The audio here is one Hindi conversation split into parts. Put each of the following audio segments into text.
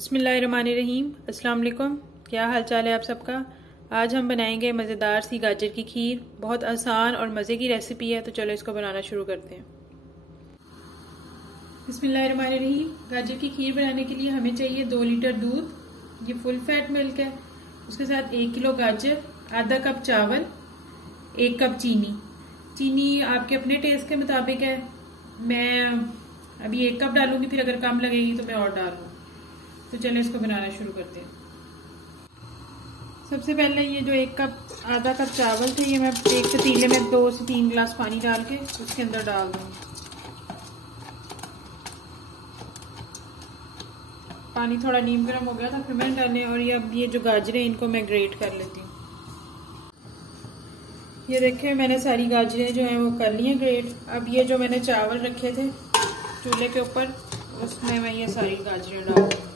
बिस्मिल्लाहिर्रहमानिर्रहीम। अस्सलाम वालेकुम। क्या हाल चाल है आप सबका। आज हम बनाएंगे मज़ेदार सी गाजर की खीर। बहुत आसान और मज़े की रेसिपी है, तो चलो इसको बनाना शुरू करते हैं। बिस्मिल्लाहिर्रहमानिर्रहीम। गाजर की खीर बनाने के लिए हमें चाहिए 2 लीटर दूध, ये फुल फैट मिल्क है। उसके साथ 1 किलो गाजर, आधा कप चावल, 1 कप चीनी। चीनी आपके अपने टेस्ट के मुताबिक है। मैं अभी 1 कप डालूंगी, फिर अगर कम लगेगी तो मैं और डाल लूँगी। तो चलो इसको बनाना शुरू करते हैं। सबसे पहले ये जो आधा कप चावल थे, ये मैं एक पतीले में 2 से 3 गिलास पानी डाल के उसके अंदर डाल दूंगी। पानी थोड़ा नीम गर्म हो गया था, फिर मैंने डाले। और ये जो गाजरें इनको मैं ग्रेट कर लेती हूँ। ये देखिए मैंने सारी गाजरें जो हैं वो कर ली हैं ग्रेट। अब ये जो मैंने चावल रखे थे चूल्हे के ऊपर, उसमें मैं ये सारी गाजरें डाल दूँगी।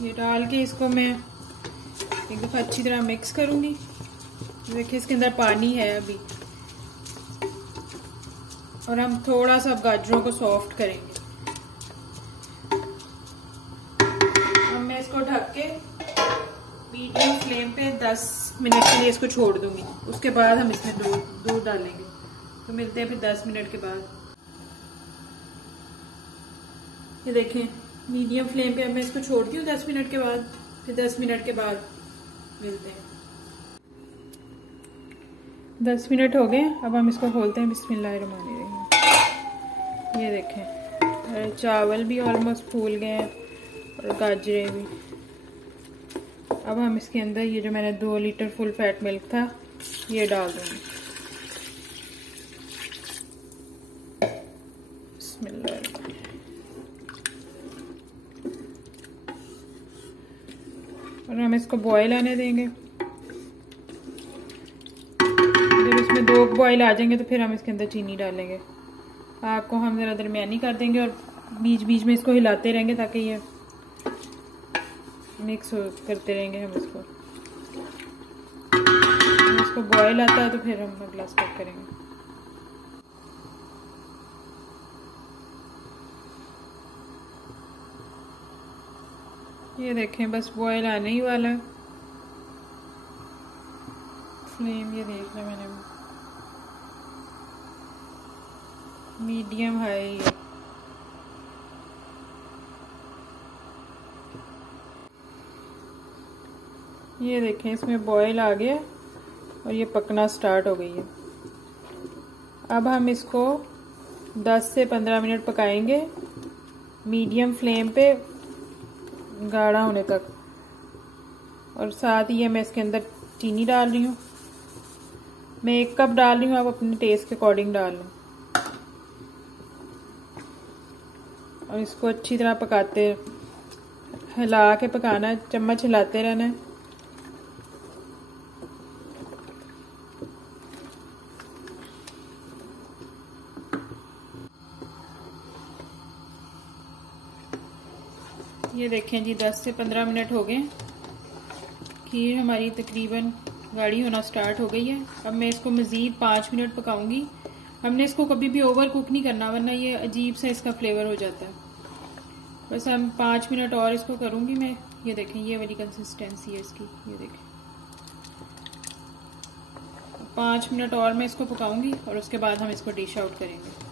ये डाल के इसको मैं एक दफ़ा अच्छी तरह मिक्स करूंगी। देखिए इसके अंदर पानी है अभी, और हम थोड़ा सा गाजरों को सॉफ्ट करेंगे। अब मैं इसको ढक के मीडियम फ्लेम पे 10 मिनट के लिए इसको छोड़ दूंगी। उसके बाद हम इसमें दूध डालेंगे। तो मिलते हैं फिर 10 मिनट के बाद। ये देखें मीडियम फ्लेम पे अब मैं इसको छोड़ती हूँ 10 मिनट के बाद। फिर 10 मिनट के बाद मिलते हैं। 10 मिनट हो गए, अब हम इसको खोलते हैं। बिस्मिल्लाहिर्रहमानिर्रहीम। ये देखें चावल भी ऑलमोस्ट फूल गए हैं और गाजरें भी। अब हम इसके अंदर ये जो मैंने 2 लीटर फुल फैट मिल्क था ये डाल दूंगी। बिस्मिल्लाह। और हम इसको बॉयल आने देंगे। जब इसमें 2 बॉयल आ जाएंगे तो फिर हम इसके अंदर चीनी डालेंगे। आग को हम ज़रा दरमियानी कर देंगे और बीच बीच में इसको हिलाते रहेंगे ताकि ये मिक्स करते रहेंगे। हम इसको बॉयल आता है तो फिर हम अगला स्टेप करेंगे। ये देखें बस बॉयल आने ही वाला है। फ्लेम ये देख लें मैंने मीडियम हाई है। ये देखें इसमें बॉयल आ गया और ये पकना स्टार्ट हो गई है। अब हम इसको 10 से 15 मिनट पकाएंगे मीडियम फ्लेम पे गाढ़ा होने तक। और साथ ही मैं इसके अंदर चीनी डाल रही हूँ। मैं 1 कप डाल रही हूँ, आप अपने टेस्ट के अकॉर्डिंग डाल लें। और इसको अच्छी तरह पकाते, हिला के पकाना है, चम्मच हिलाते रहना है। ये देखें जी 10 से 15 मिनट हो गए। खीर हमारी तकरीबन गाढ़ी होना स्टार्ट हो गई है। अब मैं इसको मज़ीद 5 मिनट पकाऊंगी। हमने इसको कभी भी ओवर कुक नहीं करना, वरना ये अजीब सा इसका फ्लेवर हो जाता है। बस हम 5 मिनट और इसको करूंगी मैं। ये देखें ये वाली कंसिस्टेंसी है इसकी। ये देखें 5 मिनट और मैं इसको पकाऊंगी और उसके बाद हम इसको डिश आउट करेंगे।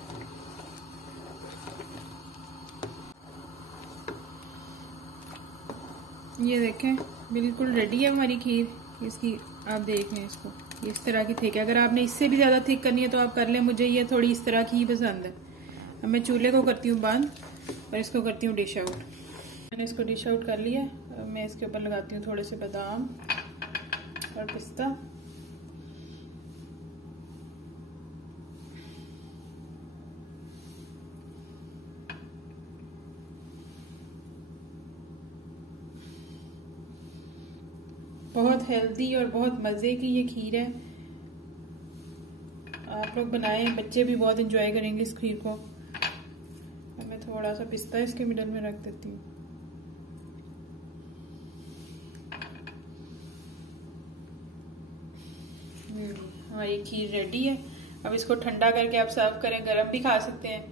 ये देखें बिल्कुल रेडी है हमारी खीर। इसकी आप देख लें, इसको इस तरह की थिक है। अगर आपने इससे भी ज़्यादा थिक करनी है तो आप कर लें। मुझे ये थोड़ी इस तरह की ही पसंद है। अब मैं चूल्हे को करती हूँ बंद और इसको करती हूँ डिश आउट। मैंने इसको डिश आउट कर लिया। अब मैं इसके ऊपर लगाती हूँ थोड़े से बादाम और पिस्ता। बहुत हेल्दी और बहुत मज़े की ये खीर है। आप लोग बनाएं, बच्चे भी बहुत एंजॉय करेंगे इस खीर को। मैं थोड़ा सा पिस्ता इसके मिडल में रख देती हूँ। हमारी खीर रेडी है। अब इसको ठंडा करके आप सर्व करें, गरम भी खा सकते हैं।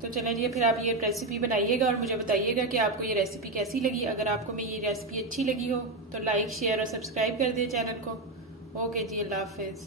तो चलिए फिर आप ये रेसिपी बनाइएगा और मुझे बताइएगा कि आपको ये रेसिपी कैसी लगी। अगर आपको मेरी ये रेसिपी अच्छी लगी हो तो लाइक शेयर और सब्सक्राइब कर दिए चैनल को। ओके जी, अल्लाह हाफिज़।